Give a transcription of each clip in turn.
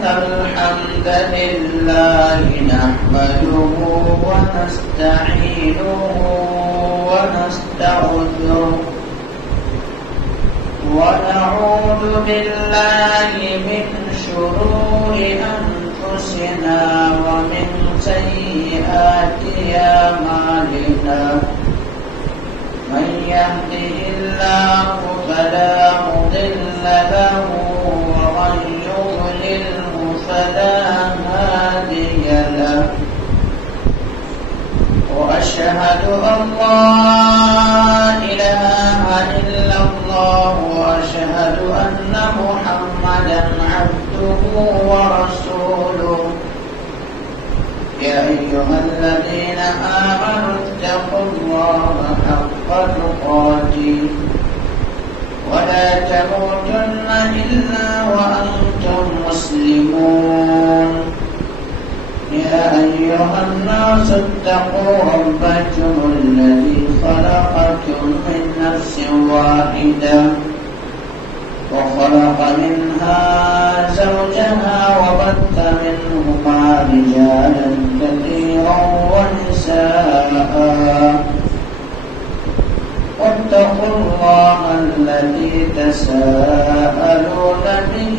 الحمد لله نحمده ونستعينه ونستغفره ونعوذ بالله من شرور أنفسنا ومن سيئات أعمالنا من يهده الله فلا مضل له ومن يضلله فلا هادي له وأشهد أن لا إله إلا الله وأشهد أن محمدا عبده ورسوله يا أيها الذين آمنوا اتقوا الله حق تقاته ولا تموتن إلا وأنتم مسلمون يا أيها الناس اتقوا ربكم الذي خلقكم من نفس واحدة وخلق منها زوجها وبث منهما رجالا كثيرا ونساء واتقوا الله الذي تساءلون به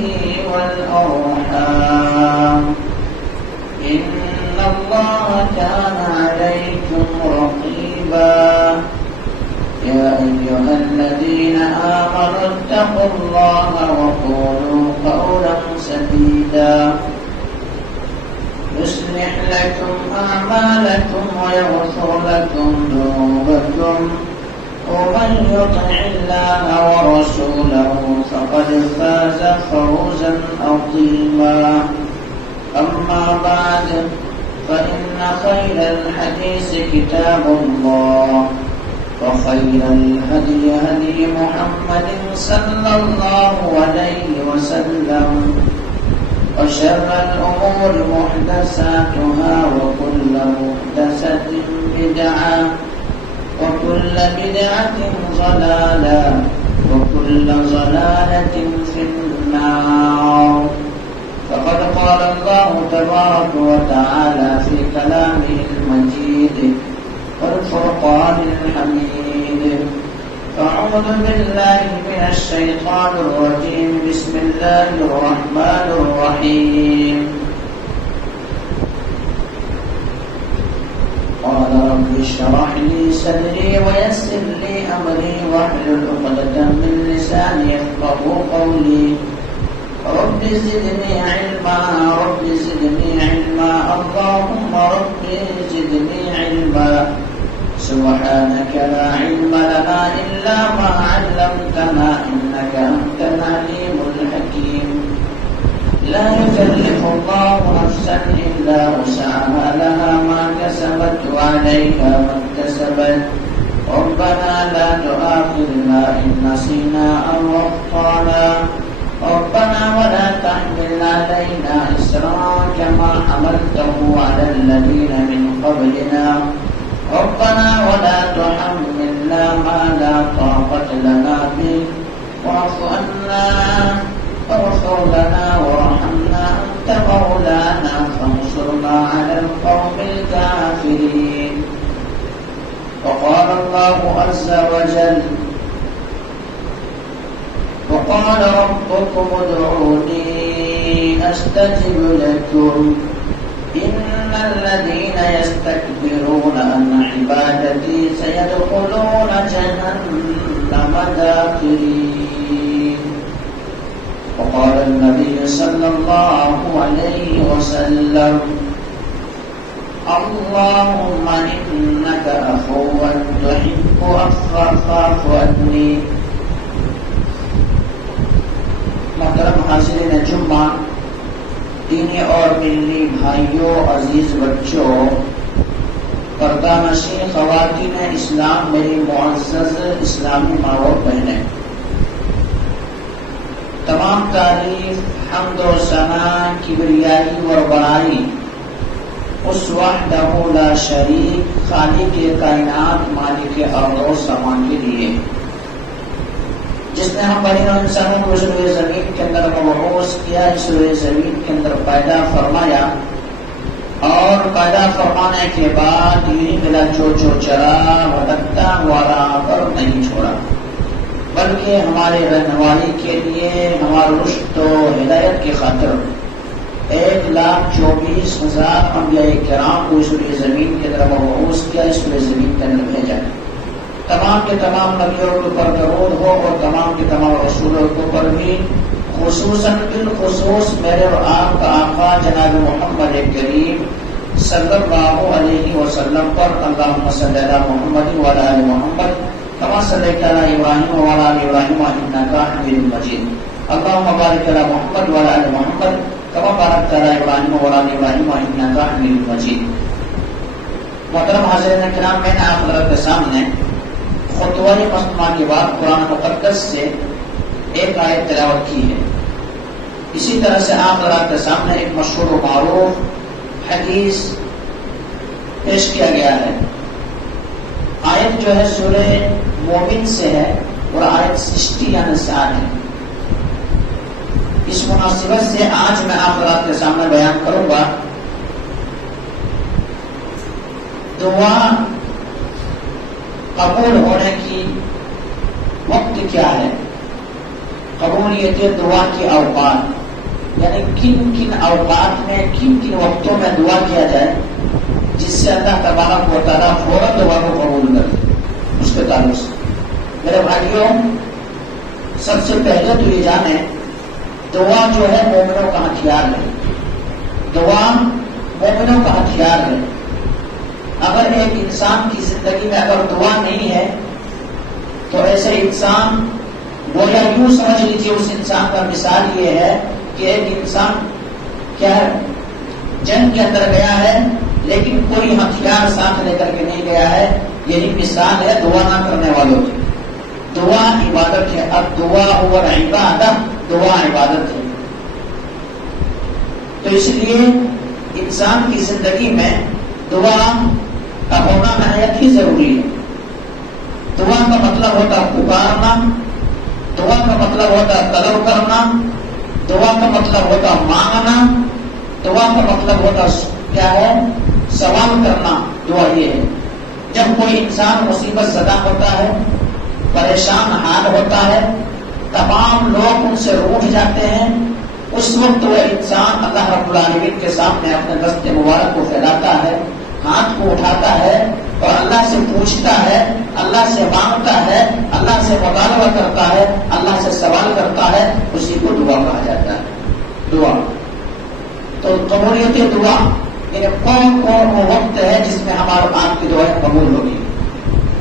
والأرحام إن الله كان عليكم رقيبا يا أيها الذين آمنوا اتقوا الله وقولوا قولا سديدا يصلح لكم أعمالكم ويغفر لكم ذنوبكم ومن يطع الله ورسوله فقد فاز فوزا عظيما أما بعد فإن خير الحديث كتاب الله وخير الهدي هدي محمد صلى الله عليه وسلم وشر الأمور محدثاتها وكل محدثة بدعة وكل بدعة ضلالة وكل ضلالة في النار فقد قال الله تبارك وتعالى في كلامه المجيد والفرقان الحميد أعوذ بالله من الشيطان الرجيم بسم الله الرحمن الرحيم قال رب اشرح لي صدري ويسر لي أمري واحلل عقدة من لساني يفقهوا قولي رب زدني علما رب زدني علما اللهم رب زدني علما سبحانك لا علم لنا إلا ما علمتنا إنك أنت العليم الحكيم لا يكلف الله نفسا إلا وسعها لها ما كسبت وعليها ما اكتسبت ربنا لا تؤاخذنا إن نسينا أو أخطأنا ربنا ولا تحمل علينا إصرا كما حملته على الذين من قبلنا ربنا ولا تحملنا ما لا طاقة لنا به واعف عنا واغفر لنا وارحمنا أنت مولانا فانصرنا على القوم الكافرين وقال الله عز وجل وقال ربكم ادعوني أستجب لكم إن الذين يستكبرون عن عبادتي سيدخلون جهنم داخرين وقال النبي صلى الله عليه وسلم اللهم إنك عفو تحب فاعف عني محترم حاضرین جمعہ دینی اور ملی بھائیوں عزیز بچوں پردہ نشین خواتین اسلام میری معزز اسلامی ماں و بہنیں تمام تعریف حمد و ثنا کبریائی اور بڑائی اس وحدہ لا شریک خالق کائنات مالک ارض و سما کے لیے جس نے ہم بنی نوع انسانوں کو اس روئے زمین کے اندر مبعوث کیا، اس روئے زمین کے اندر پیدا فرمایا، اور پیدا فرمانے کے بعد یہی ملا جو چرا بھٹکتا ہوا رہا پر نہیں چھوڑا، بلکہ ہمارے رہنمائی کے لیے، ہمارے رشد و ہدایت کی خاطر 1,24,000 انبیاء کرام کو اس روئے زمین کے اندر مبعوث کیا، اس روئے زمین کے اندر بھیجا۔ تمام کے تمام نبیوں کے اوپر درود ہو، اور تمام کے تمام رسولوں کے اوپر بھی خصوصاً بالخصوص میرے اور آپ کا آقا جناب محمد کریم صلی اللہ علیہ وسلم پر اللہم صلی علی محمد وعلی آل محمد کما صلیت علی ابراہیم وعلی آل ابراہیم انک حمید مجید، اللہم بارک علی محمد وعلی آل محمد کما بارکت علی ابراہیم وعلی آل ابراہیم انک حمید مجید۔ محترم حاضرین کرام، میں نے آپ حضرات کے سامنے خطوہ مصنوعہ کے بعد قرآن مقدس سے ایک آیت تلاوت کی ہے۔ اسی طرح سے آپ حضرات کے سامنے ایک مشہور و معروف حدیث پیش کیا گیا ہے۔ آیت جو ہے سورہ مومن سے ہے اور آیت 60 یعنی 60 ہے۔ اس مناسبت سے آج میں آپ حضرات کے سامنے بیان کروں گا دعا قبول ہونے کی وقت کیا ہے، قبولیت دعا کی اوقات، یعنی کن کن اوقات میں، کن کن وقتوں میں دعا کیا جائے جس سے اللہ تبارک و تعالیٰ فوراً دعا کو قبول کرے۔ اس کے تعلق سے میرے بھائیوں، سب سے پہلے تو یہ جانیں دعا جو ہے مومنوں کا ہتھیار ہے، دعا مومنوں کا ہتھیار ہے۔ اگر ایک انسان کی زندگی میں اگر دعا نہیں ہے تو ایسے انسان گویا یوں سمجھ لیجیے، اس انسان کا مثال یہ ہے کہ ایک انسان کیا ہے، جنگ کے اندر گیا ہے لیکن کوئی ہتھیار ساتھ لے کر کے نہیں گیا ہے۔ یہی مثال ہے دعا نہ کرنے والوں کی۔ دعا عبادت ہے، اب دعا ہوا عبادت، دعا عبادت ہے۔ تو اس لیے انسان کی زندگی میں دعا کا ہونا نہایت ہی ضروری ہے۔ دعا کا مطلب ہوتا پکارنا، دعا کا مطلب ہوتا طلب کرنا، دعا کا مطلب ہوتا مانگنا، دعا کا مطلب ہوتا کیا ہے، سوال کرنا۔ دعا یہ ہے جب کوئی انسان مصیبت زدہ ہوتا ہے، پریشان حال ہوتا ہے، تمام لوگ ان سے روٹھ جاتے ہیں، اس وقت وہ انسان اللہ رب العالمین کے سامنے اپنے دست مبارک کو پھیلاتا ہے، ہاتھ کو اٹھاتا ہے اور اللہ سے پوچھتا ہے، اللہ سے مانگتا ہے، اللہ سے مطالبہ کرتا ہے، اللہ سے سوال کرتا ہے، اسی کو دعا کہا جاتا ہے۔ دعا تو قبولیت دعا یعنی کون کون وہ وقت ہے جس میں ہمارے آپ کی دعائیں قبول ہوگی۔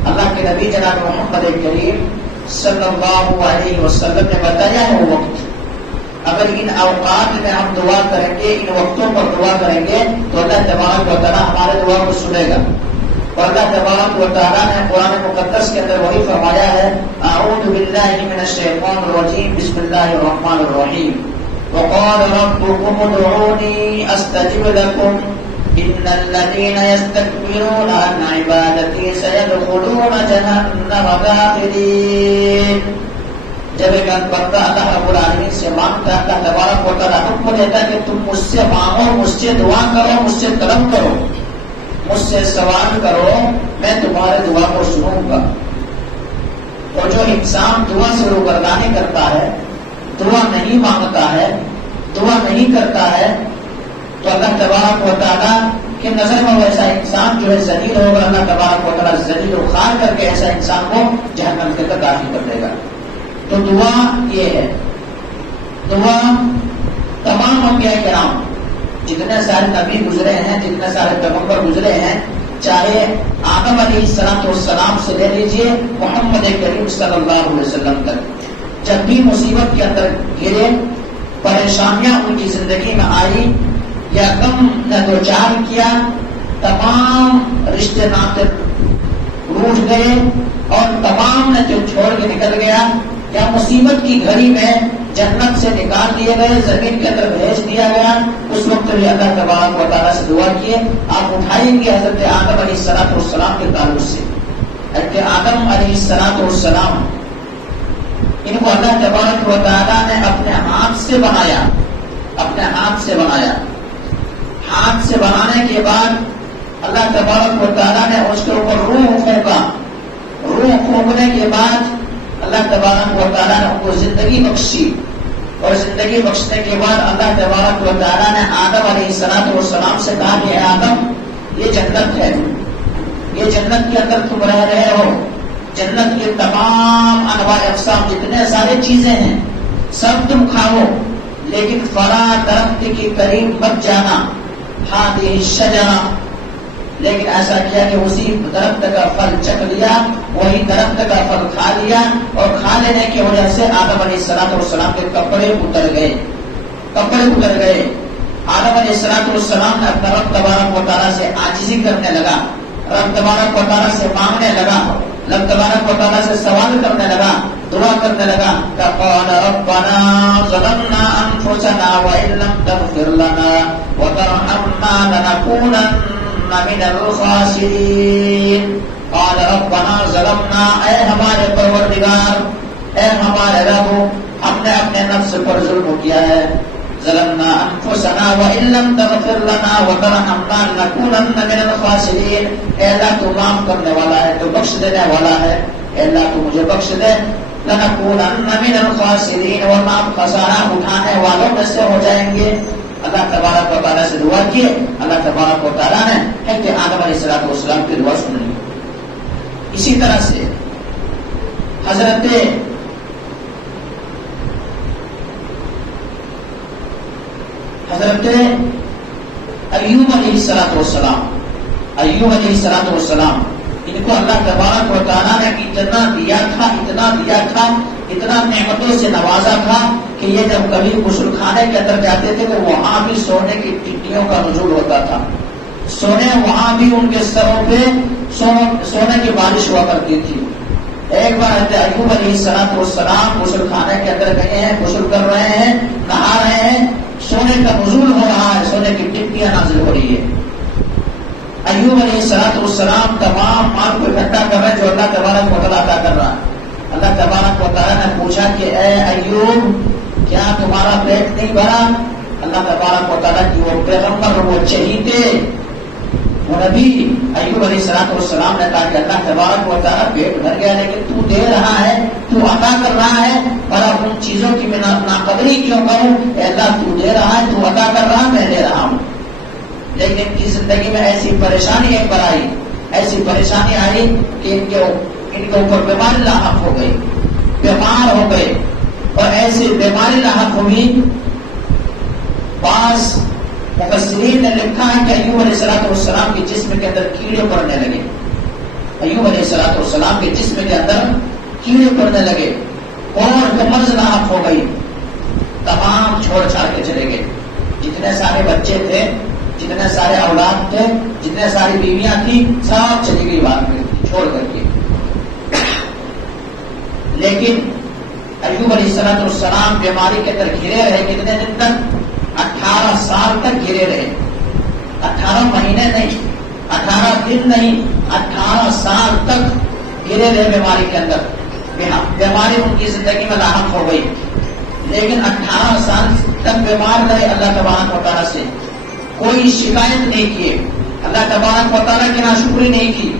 اللہ کے نبی جناب محمد کریم صلی اللہ علیہ وسلم نے بتایا ہے وہ وقت، اگر ان اوقات میں ہم دعا کریں گے، ان وقتوں پر دعا کریں گے تو اللہ تبارک و تعالیٰ ہمارے دعا کو سنے گا۔ اور اللہ تبارک و تعالیٰ نے قرآن مقدس کے اندر وہی فرمایا ہے، اعوذ باللہ من الشیطان الرجیم، بسم اللہ الرحمن الرحیم، وقال ربكم ادعوني استجب لكم ان الذين يستكبرون عن عبادتي سيدخلون جهنم داخرين۔ جب ایک بندہ اللہ رب العالمین سے مانگتا ہے، اللہ تبارک و تعالیٰ حکم دیتا ہے کہ تم مجھ سے مانگو، مجھ سے دعا کرو، مجھ سے طلب کرو، مجھ سے سوال کرو، میں تمہارے دعا کو سنوں گا۔ اور جو انسان دعا سے روگردانی کرتا ہے، دعا نہیں مانگتا ہے، دعا نہیں کرتا ہے، تو اللہ تبارک و تعالیٰ کی نظر میں ایسا انسان جو ہے ذلیل ہوگا۔ اللہ تبارک و تعالیٰ ذلیل و خوار کر کے ایسا انسان کو جہنم کے اندر داخل کر دے گا۔ تو دعا یہ ہے، دعا تمام انبیاء کرام جتنے سارے نبی گزرے ہیں، جتنے سارے پیغمبر گزرے ہیں، چاہے آدم علیہ السلام سے لے لیجئے محمد کریم صلی اللہ علیہ وسلم تک، جب بھی مصیبت کے اندر گرے، پریشانیاں ان کی زندگی میں آئی یا غم نے دوچار کیا، تمام رشتے ناطے روٹھ گئے اور تمام نے جو چھوڑ کے نکل گیا، یا مصیبت کی گھڑی میں جنت سے نکال لیے گئے، زمین کے اندر بھیج دیا گیا، اس وقت بھی اللہ تبارک و تعالیٰ سے دعا کیے۔ آپ اٹھائیں گے حضرت آدم علیہ السلام کے تعلق سے، حضرت آدم علیہ السلام ان کو اللہ تبارک و تعالیٰ نے اپنے ہاتھ سے بنایا، اپنے ہاتھ سے بنایا۔ ہاتھ سے بنانے کے بعد اللہ تبارک و تعالیٰ نے اس کے اوپر روح پھونکا، روح پھونکنے کے بعد اللہ تبارک و تعالیٰ نے ان کو زندگی بخشی، اور زندگی بخشنے کے بعد اللہ تبارک و تعالیٰ نے آدم علیہ السلام سے کہا کہ اے آدم، یہ جنت ہے، یہ جنت کے اندر تم رہ رہے ہو، جنت کے تمام انواع اقسام جتنے سارے چیزیں ہیں سب تم کھاؤ، لیکن فلاں درخت کے قریب مت جانا، ہاتھ الشجرہ۔ لیکن ایسا کیا کہ اسی درخت کا پھل چکھ لیا، وہی درخت کا پھل کھا لیا، اور کھا لینے کی وجہ سے آدم علیہ السلام کے کپڑے اتر گئے، کپڑے اتر گئے۔ آدم علیہ السلام نے اپنا رب تبارک و تعالیٰ سے عاجزی کرنے لگا، رب تبارک و تعالیٰ سے مانگنے لگا، رب تبارک و تعالیٰ سے سوال کرنے لگا، دعا کرنے لگا۔ قال ربنا ظلمنا انفسنا وان لم تغفر لنا وترحمنا لنكونن من الخاسرین۔ قال ربنا ظلمنا، اے ہمارے پروردگار، اے ہمارے رب، ہم نے اپنے نفس پر ظلم کیا ہے۔ ظلمنا انفسنا وان لم تغفر لنا وترحمنا لنكونن من الخاسرین۔ اے اللہ تو معاف کرنے والا ہے، تو بخش دینے والا ہے، اے اللہ تو مجھے بخش دے۔ لنكونن من الخاسرین، ورنہ ہم خسارہ اٹھانے والوں میں سے ہو جائیں گے۔ اللہ تبارک و تعالیٰ سے دعا کیے، اللہ تبارک و تعالیٰ نے کہ آدم علیہ السلام کی دعا سن لی۔ اسی طرح سے حضرت ایوب علیہ السلام، ایوب علیہ السلام، ان کو اللہ تبارک و تعالیٰ نے اتنا دیا تھا، اتنا دیا تھا، اتنا نعمتوں سے نوازا تھا کہ یہ جب کبھی غسل خانے کے اندر جاتے تھے تو وہاں بھی سونے کی ٹکیوں کا نزول ہوتا تھا، سونے وہاں بھی ان کے سروں پہ سونے کی بارش ہوا کرتی تھی۔ ایک بار حضرت ایوب علیہ السلام غسل خانے کے اندر گئے ہیں، غسل کر رہے ہیں، نہا رہے ہیں، سونے کا نزول ہو رہا ہے، سونے کی ٹکیاں نازل ہو رہی ہے۔ ایوب علیہ السلام تمام مال کو اکٹھا کر رہے ہیں جو اللہ تبارک و تعالیٰ عطا کر رہا ہے۔ اللہ تبارک و تعالیٰ نے پوچھا کہ اے ایوب، کیا تمہارا پیٹ نہیں بھرا؟ اللہ تبارک و تعالیٰ کی وہ پیغمبر، وہ چہیتے، وہ نبی ایوب علیہ السلام نے کہا کہ اللہ تبارک و تعالیٰ پیٹ بھر گیا، لیکن تو دے رہا ہے، تو عطا کر رہا ہے، اور اب ان چیزوں کی میں ناقدری کیوں کروں؟ اے اللہ تو دے رہا ہے، تو عطا کر رہا، میں دے رہا ہوں۔ لیکن ان کی زندگی میں ایسی پریشانی ایک بار آئی، ایسی پریشانی آئی کہ ان کے اوپر بیماری لاحق ہو گئی، بیمار ہو گئے، اور ایسی بیماری لاحق ہوئی۔ بعض مفسرین نے لکھا ہے کہ ایوب علیہ السلام کے جسم کے اندر کیڑے پڑنے لگے، ایوب علیہ السلام کے جسم کے اندر کیڑے پڑنے لگے، اور مرض لاحق ہو گئی، تمام چھوڑ چھاڑ کے چلے گئے۔ جتنے سارے بچے تھے، جتنے سارے اولاد تھے، جتنے ساری بیویاں تھیں، سب چلی گئی بات میں چھوڑ کر کے۔ لیکن ایوب علیہ السلام بیماری کے اندر گھرے رہے، کتنے دن تک؟ 18 سال تک گھرے رہے، 18 مہینے نہیں، 18 دن نہیں، 18 سال تک گھرے رہے بیماری کے اندر۔ بیماری ان کی زندگی میں لاحق ہو گئی، لیکن 18 سال تک بیمار رہے، اللہ تبارک و تعالیٰ سے کوئی شکایت نہیں کیے، اللہ تبارک و تعالیٰ کی ناشکری نہیں کی۔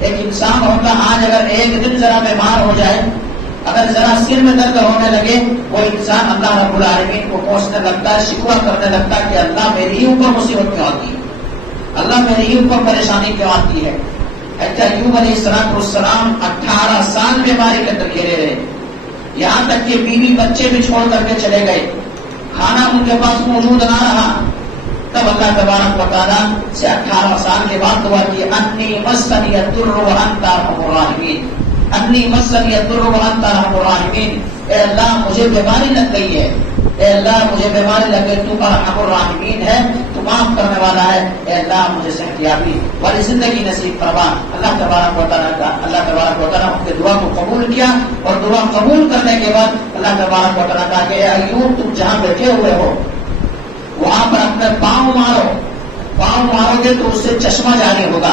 ایک انسان ہوتا، آج اگر ایک دن ذرا بیمار ہو جائے، اگر ذرا سر میں درد ہونے لگے، وہ انسان اللہ رب العالمین کو کوسنے لگتا ہے، شکوہ کرنے لگتا ہے کہ اللہ میرے ہی اوپر مصیبت کیوں آتی ہے، اللہ میرے ہی اوپر پریشانی کیوں آتی ہے۔ ایوب علیہ السلام 18 سال بیماری کے اندر گھرے رہے، یہاں تک کہ بیوی بچے بھی چھوڑ کر کے چلے گئے، کھانا ان کے پاس موجود نہ رہا۔ تب اللہ تبارک و تعالیٰ سے 18 سال کے بعد دعا کی، انی مسنی الضر وانت ارحم الراحمین، انی مسنی الضر وانت ارحم الراحمین۔ اے اللہ مجھے بیماری لگ گئی ہے، اے اللہ مجھے بیماری لگ گئی، تو ارحم الراحمین ہے، تو معاف کرنے والا ہے، اے اللہ مجھے صحت یابی والی زندگی نصیب فرما۔ اللہ تبارک و تعالیٰ ان کی دعا کو قبول کیا، اور دعا قبول کرنے کے بعد اللہ تبارک و تعالیٰ کہا کہ اے ایوب، تم جہاں بیٹھے ہوئے ہو وہاں پر اپنے پاؤں مارو، پاؤں مارو گے تو اس سے چشمہ جاری ہوگا،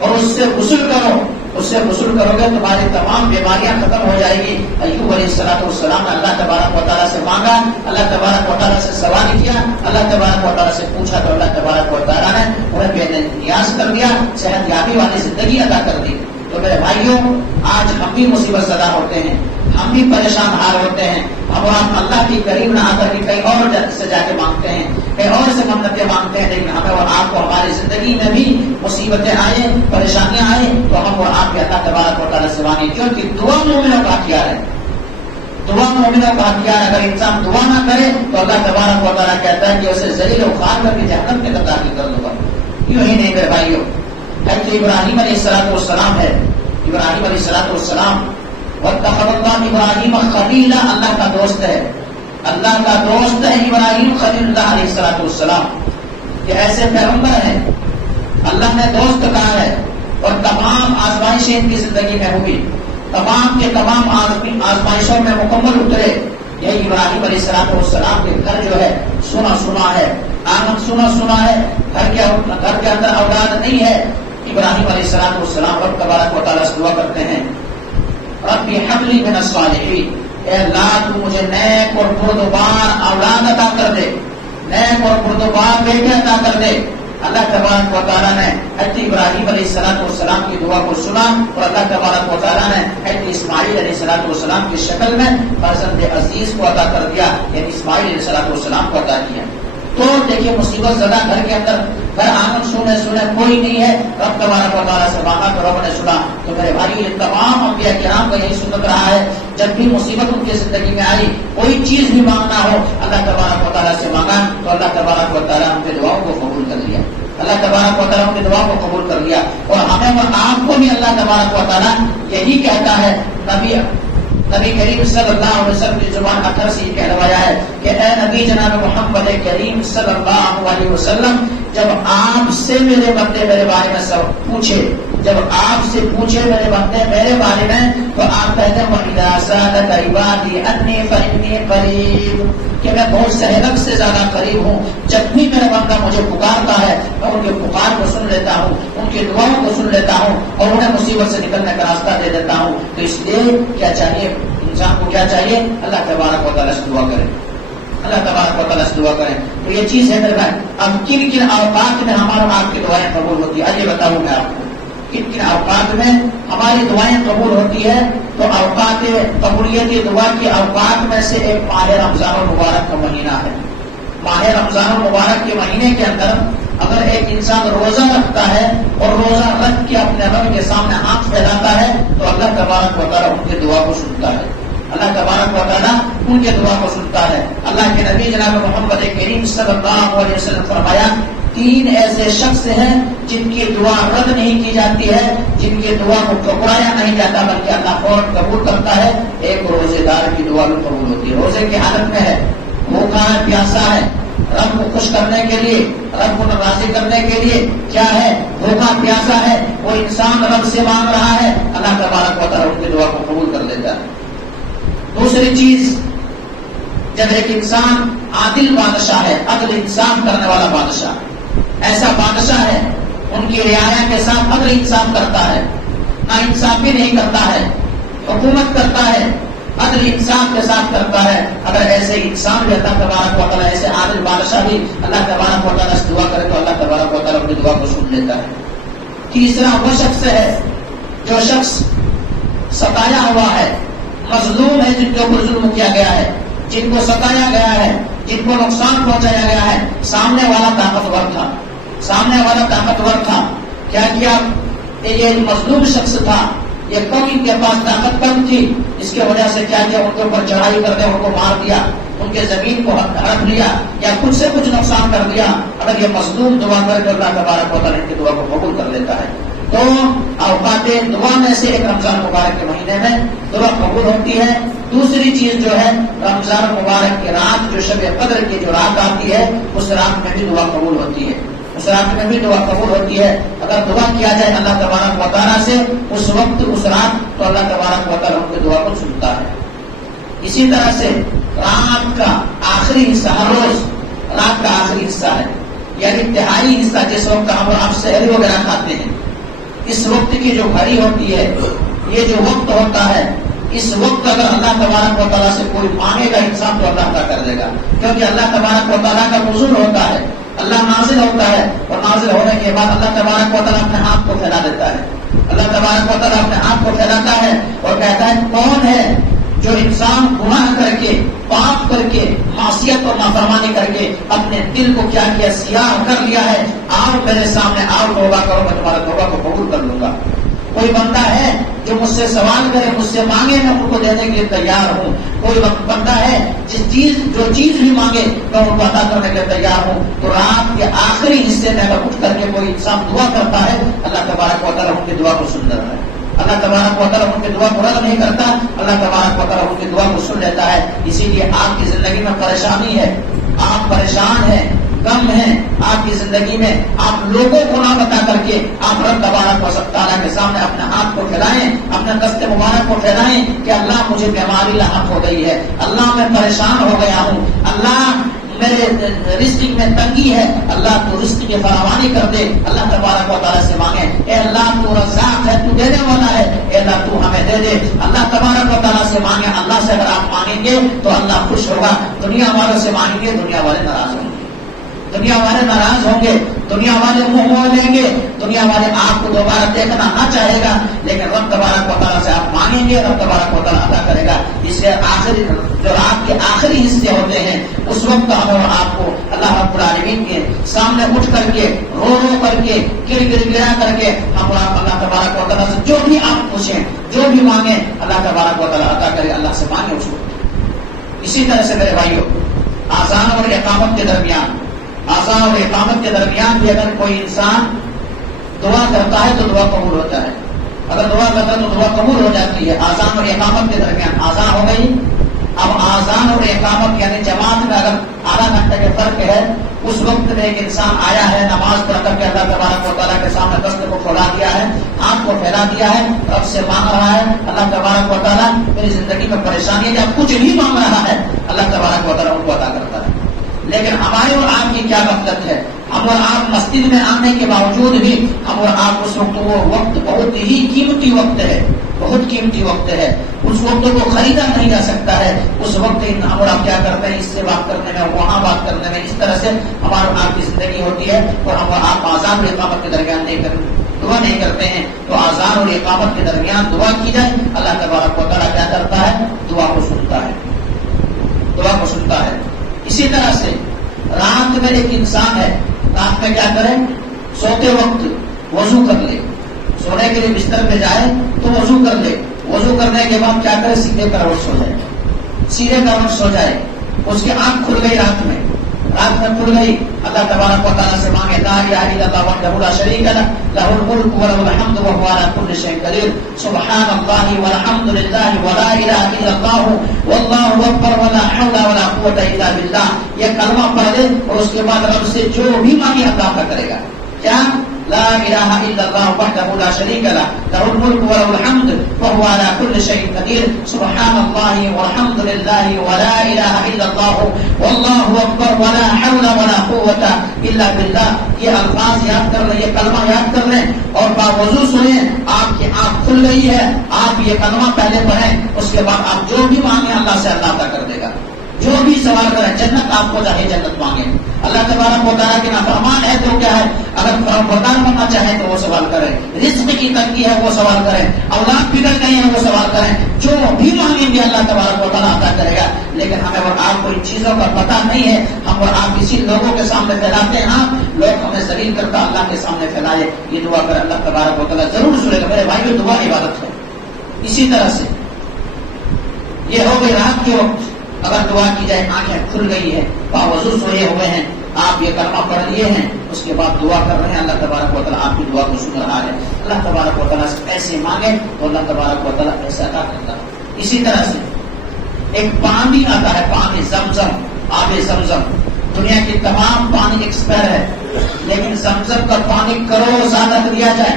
اور اس سے غسل کرو، اس سے غسل کرو گے تمہاری تمام بیماریاں ختم ہو جائے گی. ایوب علیہ السلام نے اللہ تبارک و تعالیٰ سے مانگا, اللہ تبارک و تعالیٰ سے سوال کیا, اللہ تبارک و تعالیٰ سے پوچھا تو اللہ تبارک و تعالیٰ نے انہیں بے نیاز کر دیا, صحت یابی والی زندگی عطا کر دی. تو میرے بھائیوں, آج ہم بھی مصیبت زدہ ہوتے ہیں, ہم بھی پریشان حال ہوتے ہیں. ہم آپ اللہ کی قریب نہ آ کر کے کہیں اور سے جا کے مانگتے ہیں, کہیں اور سے منتیں مانگتے ہیں, لیکن ہمیں اور آپ کو ہماری زندگی میں بھی مصیبتیں آئیں, پریشانیاں آئیں تو ہم اور آپ کے اللہ تبارک و تعالیٰ سے مانگیں, کیونکہ دعا مومنوں کا ہتھیار ہے. دعا مومنوں کا ہتھیار. اگر انسان دعا نہ کرے تو اللہ تبارک و تعالیٰ کہتا ہے کہ اسے ذلیل و خوار کر کے جہنم کے قطار کر دوں گا. یوں ہی نہیں میرے بھائیوں, حضرت ابراہیم علیہ السلام ہے, ابراہیم علیہ السلام واتخذ اللہ ابراہیم خلیلا, اللہ کا دوست ہے, اللہ کا دوست ہے ابراہیم خلیل اللہ علیہ السلام. یہ ایسے پیغمبر ہیں اللہ نے دوست کہا ہے, اور تمام آزمائشیں ان کی زندگی میں ہوئی, تمام کے تمام آزمائشوں میں مکمل اترے. یہی ابراہیم علیہ السلام کے گھر جو ہے سنا ہے, آنگن سنا ہے, گھر کے اندر اولاد نہیں ہے. ابراہیم علیہ السلام رب تبارک و تعالیٰ سے دعا کرتے ہیں, رب ہب لی من الصالحین, اے اللہ تو مجھے نیک اور بردبار اولاد عطا کر دے, نیک اور بردبار بیٹے عطا کر دے. اللہ تبارک و تعالیٰ نے حضرت ابراہیم علیہ السلام کی دعا کو سنا, اور اللہ تبارک و تعالیٰ نے حضرت اسماعیل علیہ السلام کی شکل میں فرزند عزیز کو عطا کر دیا, یعنی اسماعیل علیہ السلام کو عطا کیا. تو دیکھیے مصیبت زدہ گھر کے اندر, گھر آنگن سنے کوئی نہیں ہے, رب تبارک و تعالیٰ سے مانگا تو رب نے سنا. تو میرے بھائی یہ تمام انبیاء کرام کا یہی سنت رہا ہے, جب بھی مصیبت ان کی زندگی میں آئی, کوئی چیز بھی مانگنا ہو, اللہ تبارک و تعالیٰ سے مانگا تو اللہ تبارک و تعالیٰ ان کی دعاؤں کو قبول کر لیا, اللہ تبارک و تعالیٰ ان کی دعا کو قبول کر لیا. اور ہمیں اور آپ کو بھی اللہ تبارک و تعالیٰ یہی کہتا ہے, نبی کریم صلی اللہ علیہ وسلم کی زبان اثر سے یہ کہلوایا ہے کہ اے نبی جناب محمد کریم صلی اللہ علیہ وسلم, جب آپ سے میرے بندے میرے بارے میں سب پوچھے, جب آپ سے پوچھے میرے بندے میرے بارے میں, تو آپ کہتے ہیں وَإِذَا سَأَلَكَ عِبَادِي عَنِّي فَإِنِّي قَرِيبٌ, کہ میں بہت سہلک سے زیادہ قریب ہوں. جب بھی میرا بندہ مجھے پکارتا ہے میں ان کے پکار کو سن لیتا ہوں, ان کی دعاؤں کو سن لیتا ہوں, اور انہیں مصیبت سے نکلنے کا راستہ دے دیتا ہوں. تو اس لیے کیا چاہیے انسان کو, کیا چاہیے, اللہ تبارک و تعالیٰ سے دعا کرے, اللہ تبارک و تعالیٰ سے دعا کریں. تو یہ چیز ہے میرے بھائی. اب کن کن اوقات میں ہمارا آپ کی دعائیں قبول ہوتی ہے, آئیے بتاؤں میں آپ کو کن کن اوقات میں ہماری دعائیں قبول ہوتی ہے. تو اوقات قبولیت دعا کے اوقات میں سے ایک ماہ رمضان المبارک کا مہینہ ہے. ماہ رمضان المبارک کے مہینے کے اندر اگر ایک انسان روزہ رکھتا ہے اور روزہ رکھ کے اپنے رب کے سامنے ہاتھ پھیلاتا ہے تو اللہ تبارک و تعالیٰ ان کی دعا کو سنتا ہے, اللہ تبارک و تعالیٰ ان کے دعا کو سنتا ہے. اللہ کے نبی جناب محمد کریم صلی اللہ علیہ وسلم فرمایا, 3 ایسے شخص ہیں جن کی دعا رد نہیں کی جاتی ہے, جن کی دعا کو ٹھکرایا نہیں جاتا بلکہ اللہ فوراً قبول کرتا ہے. ایک روزے دار کی دعا بھی قبول ہوتی ہے, روزے کی حالت میں ہے, بھوکا ہے, پیاسا ہے, رب کو خوش کرنے کے لیے, رب کو راضی کرنے کے لیے کیا ہے, بھوکا پیاسا ہے, وہ انسان رب سے مانگ رہا ہے, اللہ تبارک و تعالیٰ ان کی دعا کو قبول کر لیتا ہے. دوسری چیز, جب ایک انسان عادل بادشاہ ہے, عدل انصاف کرنے والا بادشاہ, ایسا بادشاہ ہے ان کی رعایا کے ساتھ عدل انصاف کرتا ہے, نا انصافی نہیں کرتا ہے, حکومت کرتا ہے, عدل انصاف کے ساتھ کرتا ہے. اگر ایسے انسان بھی اللہ تبارک و تعالیٰ, ایسے عادل بادشاہ بھی اللہ تبارک و تعالیٰ سے دعا کرے تو اللہ تبارک و تعالیٰ اپنی دعا کو سن لیتا ہے. تیسرا وہ شخص ہے جو شخص ستایا ہوا ہے, مظلوم ہے, جن کے اوپر ظلم کیا گیا ہے, جن کو ستایا گیا ہے, جن کو نقصان پہنچایا گیا ہے. سامنے والا طاقتور تھا, سامنے والا طاقتور تھا, کیا کیا, یہ مظلوم شخص تھا, یہ قوم ان کے پاس طاقت کم تھی, اس کی وجہ سے کیا کیا, ان کے اوپر چڑھائی کر دیا, ان کو مار دیا, ان کے زمین کو ہڑپ لیا یا کچھ سے کچھ نقصان کر دیا. اگر یہ مظلوم دعا کرے تو اللہ تبارک و تعالیٰ ان کی دعا کو قبول کر لیتا ہے. تو اوقات دعا میں سے ایک رمضان مبارک کے مہینے میں دعا قبول ہوتی ہے. دوسری چیز جو ہے, رمضان مبارک کی رات, جو شب قدر کی جو رات آتی ہے, اس رات میں بھی دعا قبول ہوتی ہے, اس رات میں بھی دعا قبول ہوتی ہے. اگر دعا کیا جائے اللہ تبارک و تعالیٰ سے اس وقت, اس رات, تو اللہ تبارک و تعالیٰ ان کی دعا کو سنتا ہے. اسی طرح سے رات کا آخری حصہ, ہر روز رات کا آخری حصہ ہے, یعنی تہائی حصہ, جس وقت ہم آپ سحری وغیرہ کھاتے ہیں, اس وقت کی جو گھڑی ہوتی ہے، یہ جو وقت ہوتا ہے، اس وقت اگر اللہ تبارک و تعالیٰ سے کوئی مانگے گا انسان تو اللہ عطا کر دے گا، کیونکہ اللہ تبارک و تعالیٰ کا نزول ہوتا ہے، اللہ نازل ہوتا ہے، اور نازل ہونے کے بعد اللہ تبارک و تعالیٰ اپنے ہاتھ کو پھیلا دیتا ہے، اللہ تبارک و تعالیٰ اپنے ہاتھ کو پھیلاتا ہے اور کہتا ہے کون ہے جو انسان گناہ کر کے، پاپ کر کے، معصیت اور نافرمانی کر کے اپنے دل کو کیا کیا، سیاہ کر لیا ہے، آؤ میرے سامنے، آؤ توبہ کرو، میں تمہارا توبہ کو قبول کر لوں گا۔ کوئی بندہ ہے جو مجھ سے سوال کرے، مجھ سے مانگے، میں ان کو دینے کے لیے تیار ہوں۔ کوئی بندہ ہے جو چیز بھی مانگے میں ان کو عطا کرنے کے لیے تیار ہوں۔ تو رات کے آخری حصے میں اگر اٹھ کر کے کوئی انسان دعا کرتا ہے، اللہ تبارک و تعالیٰ ان کی دعا کو سن لیتا ہے، اللہ تبارک و تعالیٰ ان کی دعا کو رد نہیں کرتا، اللہ تبارک و تعالیٰ ان کی دعا کو سن لیتا ہے۔ اسی لیے آپ کی زندگی میں پریشانی ہے، آپ پریشان ہیں، غم ہے آپ کی زندگی میں، آپ لوگوں کو نہ بتا کر کے آپ رب تبارک و تعالیٰ کے سامنے اپنے ہاتھ کو پھیلائیں، اپنے دست مبارک کو پھیلائیں کہ اللہ مجھے بیماری لاحق ہو گئی ہے، اللہ میں پریشان ہو گیا ہوں، اللہ میرے رزق میں تنگی ہے، اللہ تو رزق کی فراوانی کر دے۔ اللہ تبارک و تعالیٰ سے مانگے، اے اللہ تو رزاق ہے، تو دینے والا ہے، اے اللہ تو ہمیں دے دے۔ اللہ تبارک و تعالیٰ سے مانگے، اللہ سے اگر آپ مانگیں گے تو اللہ خوش ہوگا، دنیا والوں سے مانگیں گے دنیا والے ناراض ہوں گے، دنیا والے ناراض ہوں گے، دنیا والے منہ موڑ لیں گے، دنیا والے آپ کو دوبارہ دیکھنا نہ چاہے گا، لیکن رب تبارک و تعالیٰ سے آپ مانگیں گے، رب تبارک و تعالیٰ عطا کرے گا۔ اس لیے آخری جو رات کے آخری حصے ہوتے ہیں اس وقت ہم اور آپ کو اللہ رب العالمین کے سامنے اٹھ کر کے، رو رو کر کے، گر گر گرا کر کے ہم اور آپ اللہ تبارک و تعالیٰ سے جو بھی آپ پوچھیں، جو بھی مانگیں، اللہ تبارک و تعالیٰ عطا کرے، اللہ سے مانگے اس وقت۔ اسی طرح سے میرے بھائیوں، آذان اور اقامت کے درمیان، آذان اور اقامت کے درمیان بھی اگر کوئی انسان دعا کرتا ہے تو دعا قبول ہوتا ہے، اگر دعا کرتا ہے تو دعا قبول ہو جاتی ہے۔ آذان اور اقامت کے درمیان، آذان ہو گئی، اب آذان اور اقامت یعنی جماعت میں اگر آدھا گھنٹے کے فرق ہے، اس وقت میں ایک انسان آیا ہے، نماز پڑھ کر کے اللہ تبارک و تعالیٰ کے سامنے دست کو کھولا دیا ہے، ہاتھ کو پھیلا دیا ہے، رب سے مانگ رہا ہے، اللہ تبارک و تعالیٰ میری زندگی میں پریشانی ہے، جب کچھ بھی مانگ رہا ہے اللہ تبارک و تعالیٰ ان کو عطا کرتا ہے۔ لیکن ہمارے اور آپ کی کیا غفلت ہے، ہم اور آپ مسجد میں آنے کے باوجود بھی ہم اور آپ اس وقت، وہ وقت بہت ہی قیمتی وقت ہے، بہت قیمتی وقت ہے، اس وقت کو خریدا نہیں جا سکتا ہے۔ اس وقت ہم اور آپ کیا کرتے ہیں، اس سے بات کرنے میں، وہاں بات کرنے میں، اس طرح سے ہمارے اور آپ کی زندگی ہوتی ہے، اور ہم اور آپ آذان اور اقامت کے درمیان دعا نہیں کرتے ہیں۔ تو آذان اور اقامت کے درمیان دعا کی جائے، اللہ تبارک و تعالیٰ کیا کرتا ہے، دعا کو سنتا ہے، دعا کو سنتا ہے۔ اسی طرح سے رات میں ایک انسان ہے، رات میں کیا کرے، سوتے وقت وضو کر لے، سونے کے لیے بستر پہ جائے تو وضو کر لے، وضو کرنے کے بعد کیا کرے، سیدھے کروٹ سو جائے، سیدھے کروٹ سو جائے، اس کی آنکھ کھل گئی، رات میں کھل گئی، اللہ تبارک و تعالیٰ سے مانگے، لا الہ الا اللہ وحدہ لا شریک لہ، لہ الملک و لہ الحمد وہو علی کل شیء قدیر، سبحان اللہ والحمد للہ ولا الہ الا اللہ واللہ اکبر ولا حول ولا قوۃ الا باللہ۔ یہ کلمہ پڑھ لے اور اس کے بعد رب سے جو بھی مانگے اللہ عطا کرے گا۔ کیا؟ لا الہ الا اللہ وحدہ لا شریک لہ، لہ الملک و لہ الحمد وہو علی کل شیء قدیر، سبحان اللہ والحمد للہ ولا الہ الا اللہ واللہ اکبر ولا حول ولا قوۃ الا باللہ۔ یہ الفاظ یاد کر لیں، یہ کلمہ یاد کر لیں اور باوضو سنیں، آپ کی آنکھ کھل گئی ہے، آپ یہ کلمہ پہلے پڑھیں، اس کے بعد آپ جو بھی مانگیں اللہ سے اللہ عطا کر دے گا۔ جو بھی سوال کریں، جنت آپ کو چاہے جنت مانگیں، اللہ تبارک و تعالیٰ کے نافرمان ہے تو کیا ہے، اگر فرمانبردار بننا چاہیں تو وہ سوال کریں، رزق کی تنگی ہے وہ سوال کریں، اولاد بگڑ گئی ہے وہ سوال کریں، جو بھی مانگیں گے اللہ تبارک و تعالیٰ عطا کرے گا۔ لیکن ہمیں اور آپ کو ان چیزوں کا پتہ نہیں ہے، ہم اور آپ کسی لوگوں کے سامنے پھیلاتے ہیں، ہاں لوگ ہمیں ذلیل کرتا اللہ کے سامنے پھیلائے، یہ دعا کر اللہ تبارک و تعالیٰ ضرور سنے گا۔ میرے بھائیو، دعا عبادت ہے۔ اسی طرح سے یہ ہو گئی رات کے وقت، اگر دعا کی جائے، آنکھیں کھل گئی ہے، باوضو سوئے ہوئے ہیں، آپ یہ کلمہ پڑھ لیے ہیں، اس کے بعد دعا کر رہے ہیں، اللہ تبارک و تعالیٰ آپ کی دعا کو سن رہا ہے، اللہ تبارک و تعالیٰ سے ایسے مانگے تو اللہ تبارک و تعالیٰ ایسا عطا کرتا ہے۔ اسی طرح سے ایک پانی آتا ہے، پانی زمزم، آب زمزم، دنیا کی تمام پانی ایکسپائر ہے، لیکن زمزم کا پانی کروڑوں زیادہ دیا جائے،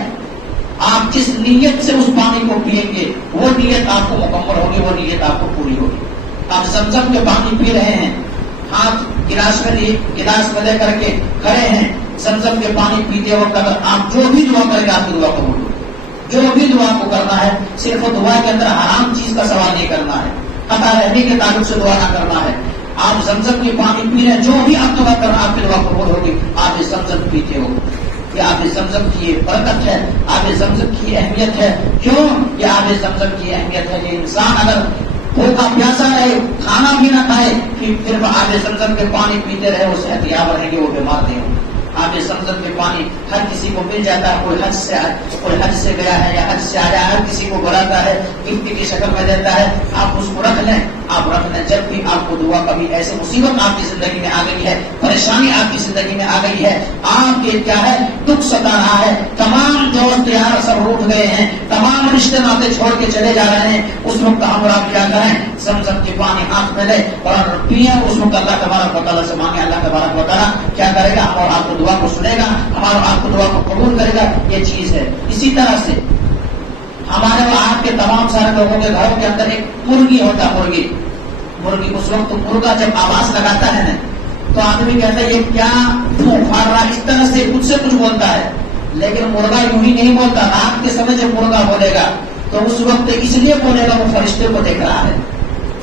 آپ جس نیت سے اس پانی کو پیئیں گے وہ نیت آپ کو مکمل ہوگی، وہ نیت آپ کو پوری ہوگی۔ آپ زمزم کے پانی پی رہے ہیں، ہاتھ گلاس میں لے کر کے کھڑے ہیں، زمزم کے پانی پیتے وقت اگر آپ جو بھی دعا کریں گے آپ کی دعا قبول ہوگی، جو بھی دعا کو کرنا ہے صرف دعا کے اندر حرام چیز کا سوال نہیں کرنا ہے، قطع رحمی کے تعلق سے دعا نہ کرنا ہے. آپ زمزم کی پانی پی رہے ہیں، جو بھی آپ دعا کرنا آپ کی دعا قبول ہوگی. آپ اس زمزم پیتے ہو، یہ آپ زمزم کی یہ برکت ہے، آپ زمزم کی اہمیت ہے. کیوں؟ یہ آپ زمزم کی اہمیت ہے. یہ انسان اگر بھوکا پیاسا رہے، کھانا بھی نہ کھائے، پھر آپ زمزم کے پانی پیتے رہے، وہ صحت یاب رہیں گے، وہ بیمار نہیں ہوں. آپ زمزم کے پانی ہر کسی کو مل جاتا ہے. کوئی حج سے گیا ہے یا حج سے آیا ہے، ہر کسی کو بلاتا ہے، گفٹ کی شکل میں دیتا ہے. آپ اس کو رکھ لیں، آپ رکھ لیں. جب بھی آپ کو دعا کبھی ایسی مصیبت آپ کی زندگی میں آ گئی ہے، پریشانی آپ کی زندگی میں آ گئی ہے، آپ کے کیا ہے دکھ ستا رہا ہے، تمام دوست یار سب روٹ گئے ہیں، تمام رشتے ناطے چھوڑ کے چلے جا رہے ہیں، اس وقت ہم اور آپ کیا کریں؟ زمزم کے پانی ہاتھ میں لے اور پیے. اس وقت اللہ تبارک و تعالیٰ سے مانگے. اللہ تبارک و تعالیٰ کیا کرے گا؟ ہم اور آپ کو دعا کو سنے گا، ہمارا آپ کو دعا کو قبول کرے گا. یہ چیز ہے. اسی طرح سے ہمارے اور آپ کے تمام سارے لوگوں کے گھروں کے اندر ایک مرغی ہوتا ہے. مرغی اس وقت مرغا جب آواز لگاتا ہے نا تو آدمی کہتا ہے یہ کیا پھاڑ رہا، اس طرح سے خود سے کچھ بولتا ہے. لیکن مرغا یوں ہی نہیں بولتا. رات کے سمے جب مرغا بولے گا تو اس وقت اس لیے بولے گا وہ فرشتے کو دیکھ رہا ہے،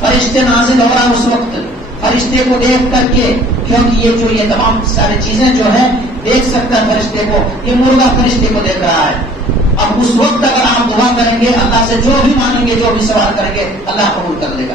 فرشتے نازل ہو رہا ہے اس وقت، فرشتے کو دیکھ کر کے. کیونکہ یہ تمام ساری چیزیں جو ہے دیکھ سکتا ہے فرشتے کو، یہ مرغا فرشتے کو دیکھ رہا ہے. اب اس وقت اگر آپ دعا کریں گے، اللہ سے جو بھی مانیں گے، جو بھی سوال کریں گے، اللہ قبول کر لے گا،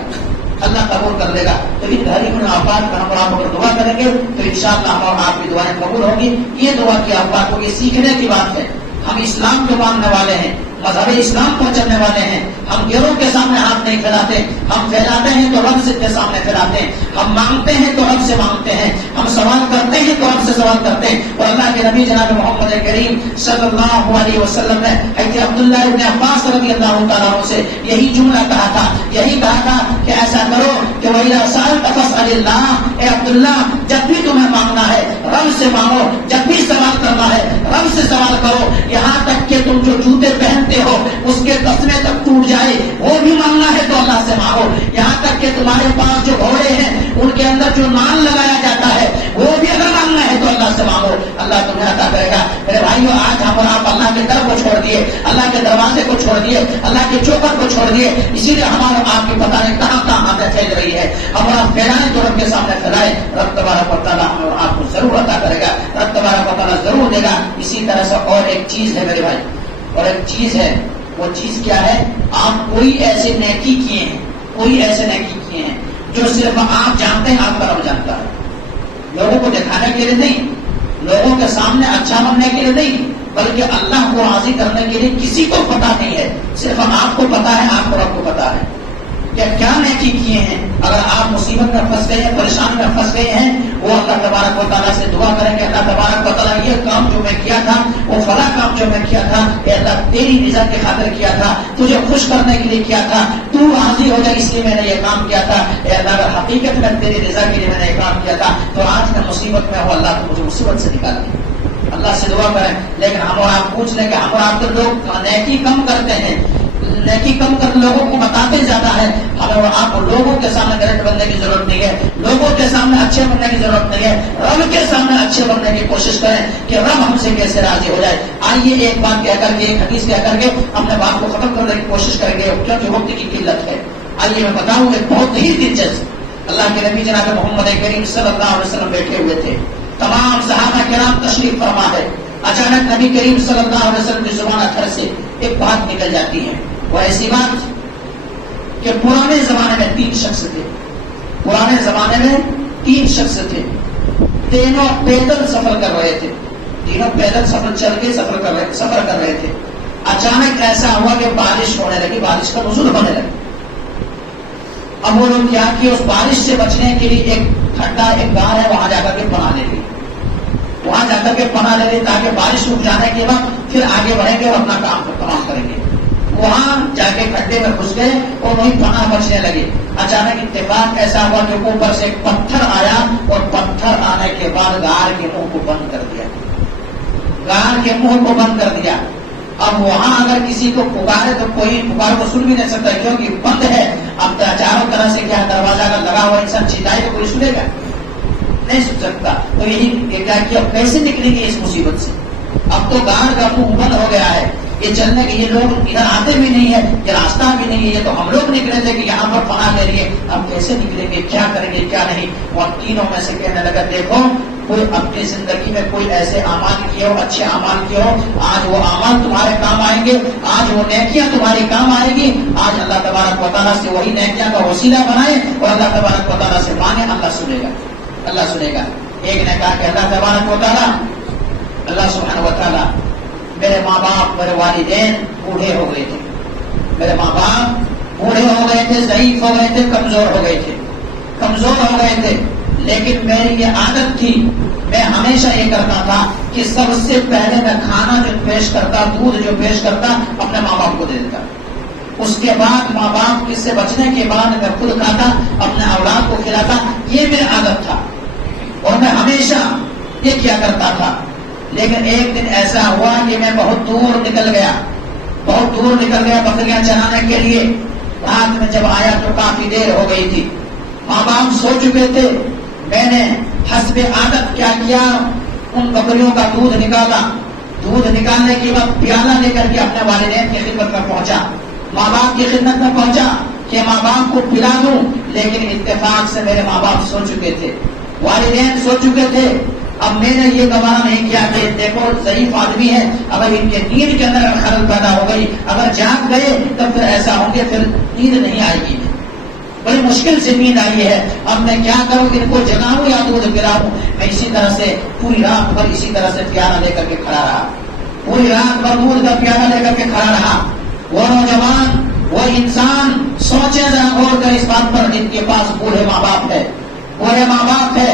اللہ قبول کر لے گا. تو ان گھریلو اوقات کا ہم اور آپ اگر دعا کریں گے تو انشاءاللہ ہم اور آپ کی دعائیں قبول ہوگی. یہ دعا کی اوقات کو یہ سیکھنے کی بات ہے. ہم اسلام کے ماننے والے ہیں، مذہب اسلام کو چلنے والے ہیں. ہم غیروں کے سامنے ہاتھ نہیں پھیلاتے. ہم پھیلاتے ہیں تو رب سے کے سامنے پھیلاتے ہیں. ہم مانگتے ہیں تو رب سے مانگتے ہیں. ہم سوال کرتے ہیں تو رب سے سوال کرتے ہیں. اور اللہ کے نبی جناب محمد کریم صلی اللہ علیہ وسلم نے حضرت عبداللہ ابن عباس رضی اللہ تعالیٰ عنہ سے یہی جملہ کہا تھا، یہی کہا تھا کہ ایسا کرو کہ وَإِذَا سَأَلْتَ فَاسْأَلِ اللَّهَ. اے عبداللہ جب بھی تمہیں مانگنا ہے رب سے مانگو، جب بھی سوال کرنا ہے رب سے سوال کرو. یہاں تک کہ تم جو جوتے پہنتے ہو اس کے تسمے تک ٹوٹ جائے وہ بھی مانگنا ہے تو اللہ سے مانگو. یہاں تک کہ تمہارے پاس جو گھوڑے ہیں ان کے اندر جو نان لگایا جاتا ہے وہ بھی اگر مانگنا ہے تو اللہ سے مانگو، اللہ تمہیں عطا کرے گا. میرے بھائیو آج ہم اور آپ اللہ کے در کو چھوڑ دیے، اللہ کے دروازے کو چھوڑ دیے، اللہ کے چوکر کو چھوڑ دیے. اسی لیے ہمارے آپ کی پتہ نہیں کہاں کہاں آتے پھیل رہی ہے. ہم اور آپ پھیلائیں تو رب کے سامنے پھیلائیں. رب تبارک و تعالیٰ ہم اور آپ کو ضرور عطا کرے گا، رب تبارک و تعالیٰ ضرور دے گا. اسی طرح سے اور ایک چیز ہے میرے بھائی، اور ایک چیز ہے. وہ چیز کیا ہے؟ آپ کوئی ایسے نیکی کیے ہیں، کوئی ایسے نیکی کیے ہیں جو صرف آپ جانتے ہیں، آپ کا رب جانتا ہے. لوگوں کو دکھانے کے لیے نہیں، لوگوں کے سامنے اچھا بننے کے لیے نہیں، بلکہ اللہ کو راضی کرنے کے لیے. کسی کو پتا نہیں ہے، صرف آپ کو پتا ہے، آپ کو رب کو پتا ہے کیا نیکی کیے ہیں. اگر آپ مصیبت میں پھنس گئے ہیں، پریشانی میں پھنس گئے ہیں، وہ اللہ تبارک و تعالیٰ سے دعا کریں گے. اللہ تبارک و تعالیٰ یہ کام جو میں کیا تھا، وہ فلاں کام جو میں کیا تھا، اے اللہ تیری رضا کی خاطر کیا تھا، تجھے خوش کرنے کے لیے کیا تھا، تو راضی ہو جائے اس لیے میں نے یہ کام کیا تھا. اے اللہ اگر حقیقت میں تیری رضا کے لیے میں نے یہ کام کیا تھا تو آج میں مصیبت میں ہوں، اللہ تو مجھے مصیبت سے نکال دے. اللہ سے دعا کریں. لیکن ہم اور آپ پوچھ لیں کہ ہم اور آپ تو لوگ نیکی کم کرتے ہیں، نیکی کم کر لوگوں کو بتاتے زیادہ ہے. ہمیں اور آپ کو لوگوں کے سامنے گریٹ بننے کی ضرورت نہیں ہے، لوگوں کے سامنے اچھے بننے کی ضرورت نہیں ہے. رب کے سامنے اچھے بننے کی کوشش کریں کہ رب ہم سے کیسے راضی ہو جائے. آئیے ایک بات کہہ کر کے، ایک حدیث کہہ کر کے اپنے بات کو ختم کرنے کی کوشش کریں گے کیونکہ وقت کی قلت ہے. آئیے میں بتاؤں ایک بہت ہی دلچسپ. اللہ کے نبی جناب محمد کریم صلی اللہ علیہ وسلم بیٹھے ہوئے تھے، تمام صحابہ کرام تشریف فرما ہے. اچانک نبی کریم صلی اللہ علیہ وسلم کی زبان اتھر سے ایک بات نکل جاتی ہے. وہ ایسی بات کہ پرانے زمانے میں 3 شخص تھے، پرانے زمانے میں 3 شخص تھے، تینوں پیدل سفر کر رہے تھے، تینوں پیدل سفر چل کے سفر کر رہے تھے. اچانک ایسا ہوا کہ بارش ہونے لگی، بارش کا نزول ہونے لگی. اب وہ لوگ کیا کہ اس بارش سے بچنے کے لیے ایک کھڈا، ایک گار ہے، وہاں جا کر کے پناہ لے لی، وہاں جا کر کے پناہ لے لی تاکہ بارش رک جانے کے بعد پھر آگے بڑھیں گے اور اپنا کام کو تمام کریں گے. وہاں جا کے کھڈے میں گھس گئے اور وہیں پناہ بچنے لگے. اچانک اتفاق ایسا ہوا کہ اوپر سے ایک پتھر آیا اور پتھر آنے کے بعد غار کے منہ کو بند کر دیا، غار کے منہ کو بند کر دیا. اب وہاں اگر کسی کو پکارے تو کوئی پکار کو سن بھی نہیں سکتا کیونکہ بند ہے. اب چاروں طرح سے کیا دروازہ اگر لگا ہوا انسان چیزائے تو کوئی سنے گا نہیں سن سکتا. تو یہی کیا کہ اب کیسے نکلیں گے اس مصیبت سے. اب تو غار کا منہ بند ہو گیا ہے. یہ چلنے کے یہ لوگ ادھر آتے بھی نہیں ہے، یہ راستہ بھی نہیں ہے، یہ تو ہم لوگ نکلے تھے کہ یہاں پر پناہ لے لیے، اب کیسے نکلیں گے، کیا کریں گے کیا نہیں۔ اور تینوں میں سے کہنے لگا دیکھو کوئی اپنی زندگی میں کوئی ایسے اعمال کیے ہو، اچھے اعمال کیے ہو، آج وہ اعمال تمہارے کام آئیں گے، آج وہ نیکیاں تمہاری کام آئیں گی، آج اللہ تبارک و تعالیٰ سے وہی نیکیاں کا وسیلہ بنائے اور اللہ تبارک و تعالیٰ سے مانگے، اللہ سنے گا، اللہ سنے گا۔ ایک نے کہا کہ اللہ تبارک و تعالیٰ، اللہ سبحانہ و تعالیٰ، میرے ماں باپ میرے والدین بوڑھے ہو گئے تھے، میرے ماں باپ بوڑھے ہو گئے تھے، ضعیف ہو گئے تھے، کمزور ہو گئے تھے، کمزور ہو گئے تھے، لیکن میری یہ عادت تھی، میں ہمیشہ یہ کرتا تھا کہ سب سے پہلے میں کھانا جو پیش کرتا، دودھ جو پیش کرتا، اپنے ماں باپ کو دے دیتا، اس کے بعد ماں باپ سے بچنے کے بعد میں خود کھاتا، اپنے اولاد کو کھلاتا، یہ میری عادت تھا اور میں ہمیشہ یہ کیا کرتا تھا۔ لیکن ایک دن ایسا ہوا کہ میں بہت دور نکل گیا، بہت دور نکل گیا بکریاں چرانے کے لیے، رات میں جب آیا تو کافی دیر ہو گئی تھی، ماں باپ سو چکے تھے، میں نے حسب عادت کیا کیا، ان بکریوں کا دودھ نکالا، دودھ نکالنے کے بعد پیالہ لے کر کے اپنے والدین کی خدمت میں پہنچا، ماں باپ کی خدمت میں پہنچا کہ ماں باپ کو پلا دوں، لیکن اتفاق سے میرے ماں باپ سو چکے تھے، والدین سو چکے تھے۔ اب میں نے یہ گوارا نہیں کیا کہ دیکھو ضعیف آدمی ہے، اگر ان کے نیند کے اندر خلل پیدا ہو گئی، اگر جاگ گئے تب پھر ایسا ہوں گے، پھر نیند نہیں آئے گی، بڑی مشکل سے نیند آئی ہے، اب میں کیا کروں، ان کو جگاؤں یا دودھ پلاؤں۔ میں اسی طرح سے پوری رات بھر اسی طرح سے پیالہ لے کر کے کھڑا رہا، پوری رات بھر دودھ کا پیالہ لے کر کے کھڑا رہا۔ وہ نوجوان، وہ انسان سوچے ذرا غور کر اس بات پر، جن کے پاس بوڑھے ماں باپ ہے، بوڑھے ماں باپ ہے،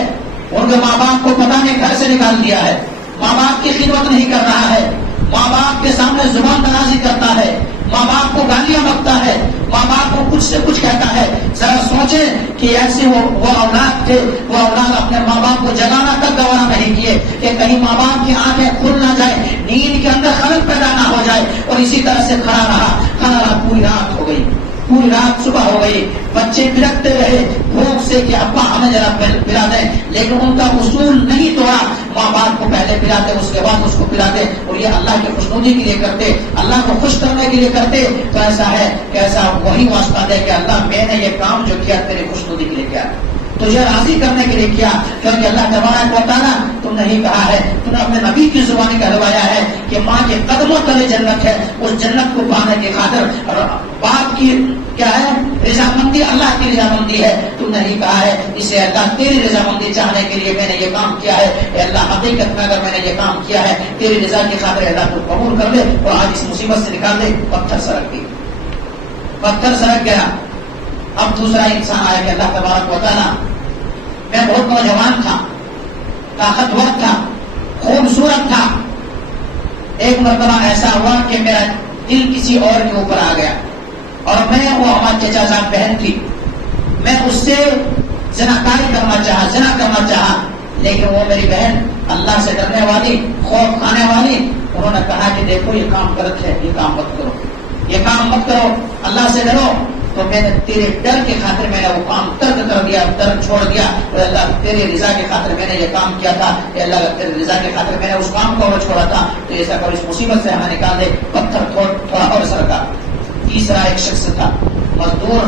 ان کے ماں باپ کو پتہ نہیں گھر سے نکال دیا ہے، ماں باپ کی خدمت نہیں کر رہا ہے، ماں باپ کے سامنے زبان درازی کرتا ہے، ماں باپ کو گالیاں بکتا ہے، ماں باپ کو کچھ سے کچھ کہتا ہے۔ ذرا سوچیں کہ ایسے وہ اولاد تھے، وہ اولاد اپنے ماں باپ کو جگانا تک گوارا نہیں کیے کہ کہیں ماں باپ کی آنکھیں کھل نہ جائے، نیند کے اندر خلل پیدا نہ ہو جائے، اور اسی طرح سے کھڑا رہا، پوری رات ہو گئی، پوری رات صبح ہو گئی، بچے بلکتے رہے بھوک سے کہ ابا ہمیں ذرا پلا دیں، لیکن ان کا اصول نہیں توڑا، ماں باپ کو پہلے پلاتے اس کے بعد اس کو پلاتے، اور یہ اللہ کی خوشنودی کے لیے کرتے، اللہ کو خوش کرنے کے لیے کرتے۔ تو ایسا ہے کہ ایسا وہی واسطہ دے کہ اللہ میں نے یہ کام جو کیا تیری خوشنودی کے لیے کیا، تجھے راضی کرنے کے لیے کیا، کیونکہ اللہ تبارک و تعالیٰ تم نے ہی کہا ہے، تم نے اپنے نبی کی زبانی کہلوایا ہے کہ ماں کے قدموں تلے جنت ہے، اس جنت کو پانے کی خاطر باپ کی کیا ہے رضامندی، اللہ کی رضامندی ہے، تم نے ہی کہا ہے اسے اللہ تیری رضامندی چاہنے کے لیے میں نے یہ کام کیا ہے، اے اللہ حقیقت میں اگر میں نے یہ کام کیا ہے تیری رضا کی خاطر اللہ کو قبول کر لے اور آج اس مصیبت سے نکال دے۔ پتھر سرک گئی، پتھر سرک گیا۔ اب دوسرا انسان آیا کہ اللہ تبارک و تعالیٰ، میں بہت نوجوان تھا، طاقتور تھا، خوبصورت تھا، ایک مرتبہ ایسا ہوا کہ میرا دل کسی اور کے اوپر آ گیا، اور میں وہ ہمارے چچا صاحب بہن تھی، میں اس سے زناکاری کرنا چاہا، لیکن وہ میری بہن اللہ سے ڈرنے والی، خوف کھانے والی، انہوں نے کہا کہ دیکھو یہ کام غلط ہے، یہ کام مت کرو، یہ کام مت کرو، اللہ سے ڈرو۔ تو میں نے تیرے ڈر کی خاطر میں نے وہ کام ترک کر دیا، ترک چھوڑ دیا، اور اللہ تیری رضا کی خاطر میں نے یہ کام کیا تھا، کہ اللہ تیری رضا کی خاطر میں نے اس کام کو چھوڑا تھا، تو ایسا کرو اس مصیبت سے ہمیں نکال دے۔ پتھر تھوڑا اور سرکا۔ تیسرا ایک شخص تھا، مزدور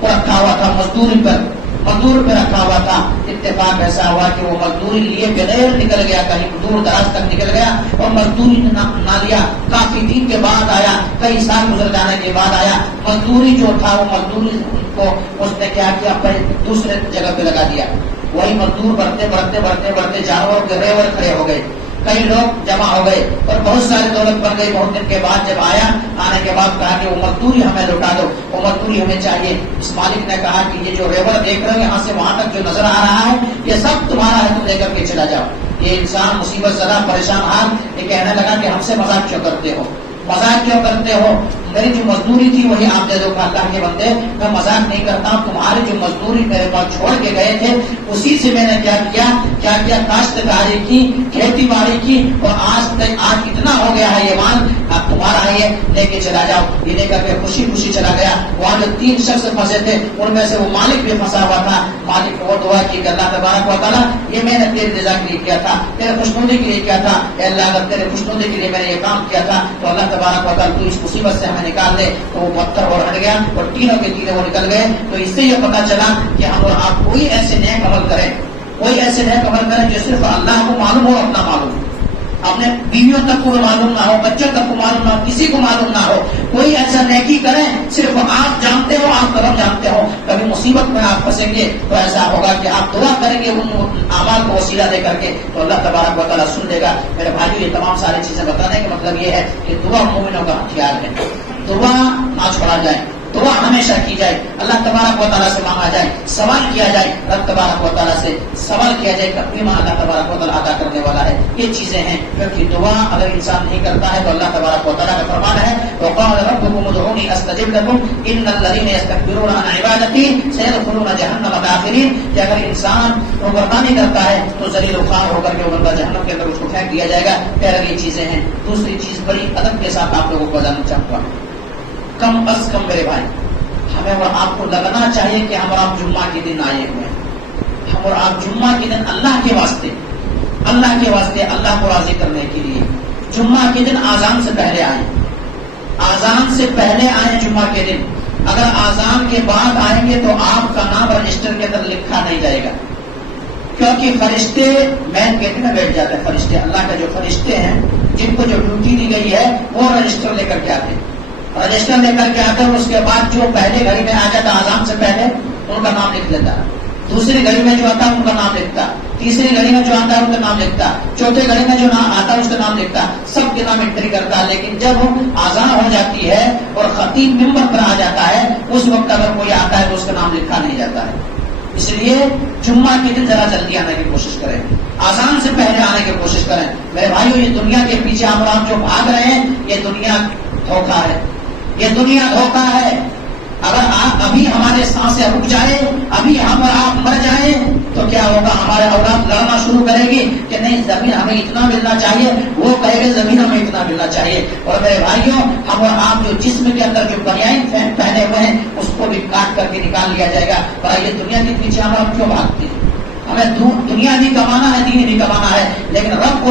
کو رکھا ہوا تھا، مزدور پہ رکھا ہوا تھا۔ اتفاق ایسا ہوا کہ وہ مزدوری لیے بغیر نکل گیا، کہیں دور دراز تک نکل گیا اور مزدوری نہ لیا، کافی دن کے بعد آیا، کئی سال گزر جانے کے بعد آیا۔ مزدوری جو تھا وہ مزدوری کو اس نے کیا کیا، دوسرے جگہ پہ لگا دیا۔ وہی مزدور بڑھتے جانور کے ریور کھڑے ہو گئے، کئی لوگ جمع ہو گئے اور بہت ساری دولت بن گئی۔ بہت دن کے بعد جب آنے کے بعد کہا کہ وہ مزدوری ہمیں لوٹا دو، وہ مزدوری ہمیں چاہیے۔ اس مالک نے کہا کہ یہ جو ریور دیکھ رہے ہو یہاں سے وہاں تک جو نظر آ رہا ہے یہ سب تمہارا ہے، تم لے کر کے چلا جاؤ۔ یہ انسان مصیبت زدہ پریشان حال یہ کہنے لگا کہ ہم سے مذاق کیوں کرتے ہو، میری جو مزدوری تھی وہی آپ دے دو۔ اللہ کے بندے، میں مذاق نہیں کرتا ہوں، تمہاری جو مزدوری میرے پاس چھوڑ کے گئے تھے اسی سے میں نے کیا کیا کاشتکاری کی، کھیتی باڑی کی، اور آج اتنا ہو گیا ہے یہ مال، اب تمہارا ہے یہ لے کے چلا جاؤ. یہ لے کر کے خوشی خوشی چلا گیا. وہاں جو 3 شخص پھنسے تھے ان میں سے وہ مالک بھی پھنسا ہوا تھا. مالک کو دعا کی کہ اللہ تبارک و تعالیٰ یہ میں نے تیری رضا کے لیے کیا تھا, تیرے خوشنودی کے لیے کیا تھا. اے اللہ اگر تیرے خوشنودی کے لیے میں نے یہ کام کیا تھا تو اللہ تبارک و تعالیٰ تو اس مصیبت سے ہمیں نکال دے. تو وہ پتھر اور ہٹ گیا اور تینوں کے تینوں وہ نکل گئے. تو اس سے یہ پتا چلا کہ ہم اور آپ کوئی ایسے نیک عمل کریں, کوئی ایسے نیک عمل کریں جو صرف اللہ کو معلوم ہو, اپنا معلوم, اپنے بیویوں تک کو معلوم نہ ہو, بچوں تک کو معلوم نہ ہو, کسی کو معلوم نہ ہو. کوئی ایسا نیکی کریں صرف آپ جانتے ہو, آپ طرف جانتے ہو. کبھی مصیبت میں آپ پھنسیں گے تو ایسا ہوگا کہ آپ دعا کریں گے ان اعمال کو وسیلہ دے کر کے, تو اللہ تبارک و تعالیٰ سن لے گا. میرے بھائیو, یہ تمام ساری چیزیں بتانے کا مطلب یہ ہے کہ دعا مومنوں کا ہتھیار ہے. دعا نہ چھوڑا جائے, دعا ہمیشہ کی جائے, اللہ تبارک و تعالیٰ سے مانگا جائے, سوال کیا جائے, رب تبارک و تعالیٰ سے سوال کیا جائے. کبھی اللہ تبارک و تعالیٰ ادا کرنے والا ہے. یہ چیزیں ہیں کیونکہ دعا اگر انسان نہیں کرتا ہے تو اللہ تبارک و تعالیٰ کا فرمان ہے وقال ربكم ادعوني استجب لكم ان الذين يستكبرون عن عبادتي سيدخلون جهنم داخرين. کہ اگر انسان روبردانی کرتا ہے تو ذلیل و خوار ہو کر کے وہ بندہ جہنم کے اندر اس کو پھینک دیا جائے گا. پھر یہ چیزیں ہیں. دوسری چیز بڑی ادب کے ساتھ آپ لوگوں کو بتانا چاہتا ہوں, کم از کم میرے بھائی ہمیں اور آپ کو لگنا چاہیے کہ ہم اور آپ جمعہ کے دن آئے ہوئے ہیں. ہم اور آپ جمعہ کے دن اللہ کے واسطے, اللہ کے واسطے, اللہ کو راضی کرنے کے لیے جمعہ کے دن آذان سے پہلے آئیں, آذان سے پہلے آئیں جمعہ کے دن. اگر آذان کے بعد آئیں گے تو آپ کا نام رجسٹر کے اندر لکھا نہیں جائے گا, کیونکہ فرشتے مین گیٹ میں بیٹھ جاتے ہیں. فرشتے, اللہ کے جو فرشتے ہیں جن کو جو ڈیوٹی دی گئی ہے وہ رجسٹر لے کر کے آتے ہیں. رجسٹر لے کر کے آتے ہیں, اس کے بعد جو پہلے گھڑی میں آ جاتا آذان سے پہلے ان کا نام لکھ لیتا, دوسری گھڑی میں جو آتا ہے ان کا نام لکھتا, تیسری گھڑی میں جو آتا ہے ان کا نام لکھتا, چوتھے گھڑی میں جو آتا ہے اس کا نام لکھتا, سب کے نام انٹری کرتا. لیکن جب آذان ہو جاتی ہے اور خطیب ممبر پر آ جاتا ہے اس وقت اگر کوئی آتا ہے تو اس کا نام لکھا نہیں جاتا ہے. اس لیے جمعہ کے دن ذرا جلدی آنے کی کوشش کریں, آذان سے پہلے آنے کی کوشش کریں. میرے بھائیو, یہ دنیا کے پیچھے ہم آپ جو بھاگ رہے ہیں یہ دنیا دھوکہ ہے, یہ دنیا دھوکہ ہے. اگر آپ ابھی ہمارے سانسیں رک جائے, ابھی ہم اور آپ مر جائیں تو کیا ہوگا؟ ہمارے اولاد لڑنا شروع کرے گی کہ نہیں زمین ہمیں اتنا ملنا چاہیے, وہ کہے گا زمین ہمیں اتنا ملنا چاہیے. اور میرے بھائیوں, ہم اور آپ جو جسم کے اندر جو بنیاد پہنے ہوئے ہیں اس کو بھی کاٹ کر کے نکال لیا جائے گا. پر یہ دنیا کے پیچھے ہم آپ کیوں بھاگتے ہیں؟ ہمیں دنیا بھی کمانا ہے, دین بھی کمانا ہے, لیکن رب کو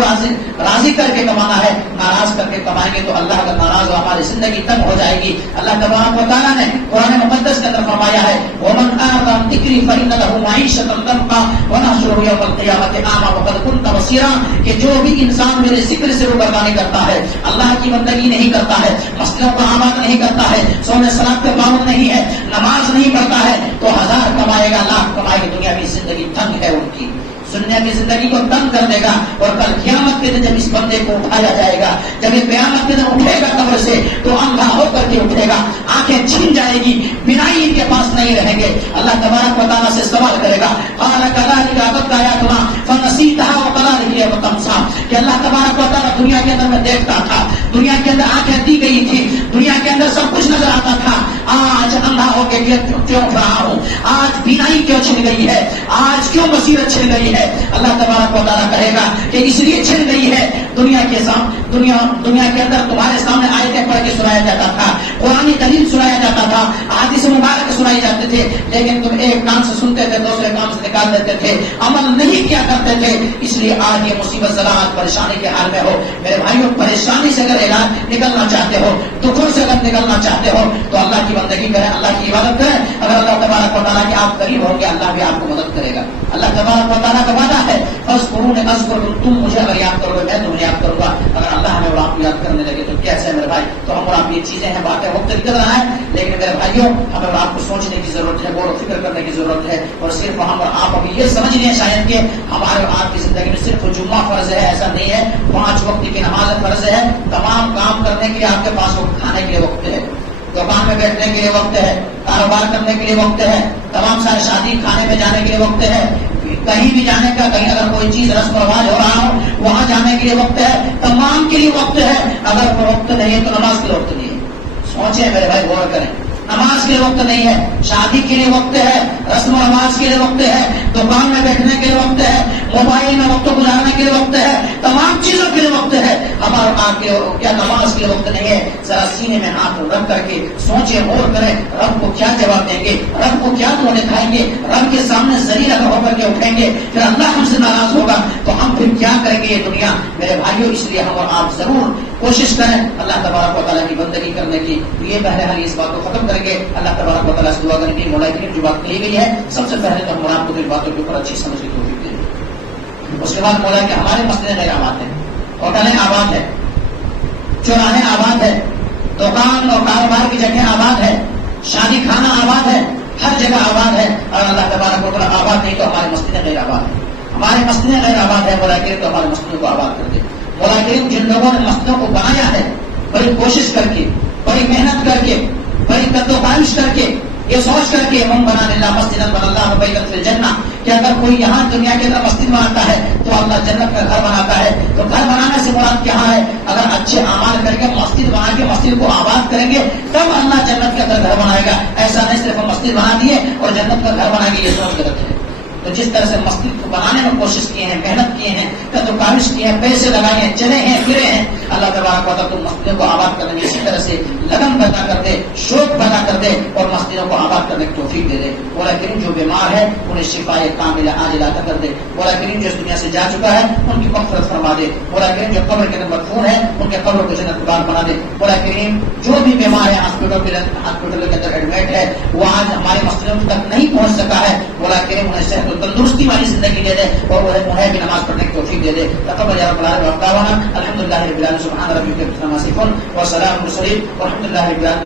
راضی کر کے کمانا ہے. ناراض کر کے کمائیں گے تو اللہ کا ناراض ہو, ہماری زندگی تنگ ہو جائے گی. اللہ تبارک و تعالیٰ نے قرآن مقدس کے اندر فرمایا ہے وَمَنْ أَعْرَضَ عَنْ ذِكْرِي فَإِنَّ لَهُ مَعِيشَةً ضَنْكًا وَنَحْشُرُهُ يَوْمَ الْقِيَامَةِ أَعْمَىٰ وَقَدْ كُنتَ بَصِيرًا. کہ جو بھی انسان میرے ذکر سے روبردانی کرتا ہے, اللہ کی بندگی نہیں کرتا ہے, مسجدوں کا آباد نہیں کرتا ہے, سونے سلاد پہ پابند نہیں ہے, نماز نہیں پڑھتا ہے, تو 1000 کمائے گا, لاکھ کمائے گا, دنیا کی زندگی تنگ ہے ان کی, دنیا کی زندگی کو تنگ کر دے گا. اور کل قیامت کے دن جب اس بندے کو اٹھایا جائے گا, جب یہ قیامت کے دن اٹھے گا قبر سے تو اندھا ہو کر کے اٹھے گا, آنکھیں چھن جائے گی, بینائی ان کے پاس نہیں رہیں گے. اللہ تبارک و تعالیٰ سے سوال کرے گا قال كذلك أتتك آياتنا فنسيتها وكذلك اليوم تنسى. کہ اللہ تبارک و تعالیٰ دنیا کے اندر میں دیکھتا تھا, دنیا کے اندر آنکھیں دی گئی تھی, دنیا کے اندر سب کچھ نظر آتا تھا, آج اندھا ہو کے کیوں اٹھ رہا ہوں, آج بینائی کیوں چھن گئی ہے, آج کیوں بصیرت چھن گئی ہے. اللہ تبارک و تعالیٰ کہے گا کہ اس لیے چھن گئی ہے, دنیا کے اندر تمہارے سامنے آیتیں پڑھ کے سنایا جاتا تھا, قرآن دلیل سنایا جاتا تھا, حدیث مبارک سنائی جاتے تھے, لیکن تم ایک کام سے سنتے تھے, دوسرے کام سے نکال دیتے تھے, عمل نہیں کیا کرتے تھے. اس لیے آج یہ مصیبت زلازل پریشانی کے حال میں ہو. میرے بھائیوں, پریشانی سے اگر نکلنا چاہتے ہو, دکھوں سے اگر نکلنا چاہتے ہو تو اللہ کی بندگی کریں, اللہ کی عبادت کریں. اگر اللہ تبارک و تعالیٰ کے آپ قریب ہوں گے, اللہ بھی آپ کو مدد کرے گا. اللہ تبارک و تعالیٰ کا وعدہ ہے فاذکرونی اذکرکم, تم مجھے اگر یاد کرو گے میں تمہیں یاد کروں گا. اگر اللہ ہمیں اور آپ کو یاد کرنے لگے تو کیسے ہے میرے بھائی؟ تو ہم اور آپ یہ چیزیں ہیں, باتیں وقت نکل رہا ہے, لیکن میرے بھائیوں ہمیں اور آپ کو سوچنے کی ضرورت ہے, غور و فکر کرنے کی ضرورت ہے. اور صرف ہم اور آپ ابھی یہ سمجھ لیں شاید کہ ہمارے اور آپ کی زندگی میں صرف جمعہ فرض ہے, ایسا نہیں ہے. 5 وقت کی نماز فرض ہے, تمام کام کرنے کے لیے آپ کے پاس وقت, کھانے کے لیے وقت ہے, دکان میں بیٹھنے کے لیے وقت ہے, کاروبار کرنے کے لیے وقت ہے, تمام سارے شادی کھانے میں جانے کے لیے وقت ہے, کہیں بھی جانے کا, کہیں اگر کوئی چیز رسم و رواج ہو رہا ہو وہاں جانے کے لیے وقت ہے, تمام کے لیے وقت ہے. اگر کوئی وقت نہیں ہے تو نماز کے لیے وقت نہیں ہے. سوچیں میرے بھائی, غور کریں. نماز کے لیے وقت نہیں ہے, شادی کے لیے وقت ہے, رسم و رواج کے لیے وقت ہے, دکان میں بیٹھنے کے لیے وقت ہے, موبائل میں وقت گزارنے کے لیے وقت ہے, تمام چیزوں کے لیے وقت ہے. ہمارا کیا نماز کے لیے وقت نہیں ہے؟ ذرا سینے میں ہاتھ رکھ کر کے سوچیں غور کریں, رب کو کیا جواب دیں گے, رب کو کیا دعا دکھائیں گے, رب کے سامنے ذلیل ہو کر کے اٹھیں گے, پھر اللہ ہم سے ناراض ہوگا تو ہم پھر کیا کریں گے یہ دنیا. میرے بھائیوں, اس لیے ہم اور آپ ضرور کوشش کریں اللہ تبارک و تعالیٰ کی بندگی کرنے کی. یہ بہرحال اس بات کو ختم کریں گے, اللہ تبارک و تعالیٰ سے دعا کریں گے مولا کریم جو بات کہی گئی ہے سب سے پہلے تو ہم آپ کو ان باتوں کے اوپر اچھی سمجھ کی توفیق دیں. اس کے بعد مولا کہ ہمارے مسئلے غیر آباد ہیں, ہوٹلیں آباد ہے, چوراہے آباد ہے, دکان اور کاروبار کی جگہ آباد ہے, شادی خانہ آباد ہے, ہر جگہ آباد ہے. اور اللہ تبارک و تعالیٰ آباد نہیں تو ہمارے مسئلے غیر آباد ہیں, ہمارے مسئلے غیر آباد ہے. مولا کریم تو ہمارے مسئلوں کو آباد کر دے. مولا کریم جن لوگوں نے مسئلوں کو بنایا ہے بڑی کوشش کر کے, بڑی محنت کر کے, بڑی قد و کاوش کر کے, یہ سوچ کر کے من بنا للہ مسجدا بنى الله بيتا في الجنہ, کہ اگر کوئی یہاں دنیا کے اندر مسجد بناتا ہے تو اللہ جنت کا گھر بناتا ہے. تو گھر بنانے سے مراد کیا ہے؟ اگر اچھے اعمال کر کے مسجد بنا کے مسجد کو آباد کریں گے تب اللہ جنت کا گھر بنائے گا. ایسا نہیں صرف ہم مسجد بنا دیے اور جنت کا گھر بنائیں گے, یہ سوچ غلط ہے. تو جس طرح سے مسجد کو بنانے میں کوشش کیے ہیں, محنت کیے ہیں, قد و کاوش کیے ہیں, پیسے لگائے ہیں, چلے ہیں, پھرے ہیں, اللہ تبارک و تعالیٰ تو مسجدوں کو آباد کرنے میں اسی طرح سے لگن پیدا کر دے, شوق پیدا کر دے اور مسجدوں کو آباد کرنے کی توفیق دے دے. مولا کریم جو بیمار ہے انہیں شفا کاملہ عاجلہ عطا کر دے. مولا کریم جو اس دنیا سے جا چکا ہے ان کی مغفرت فرما دے. مولا کریم جو قبر کے اندر مدفون ہے ان کے قبر کو جنت کا بنا دے. مولا کریم جو بھی بیمار ہے ہاسپٹل کے اندر ایڈمٹ ہے وہ آج ہمارے مسجدوں تک نہیں پہنچ سکا ہے, مولا کریم انہیں صحت و تندرستی والی زندگی دے دے اور انہیں بھی نماز پڑھنے کی توفیق دے دے. تقبل یا رب العالمین. الحمد للہ رب العالمین. سبحان ربک رب العزت عما یصفون وسلام علی المرسلین والحمد للہ رب العالمین.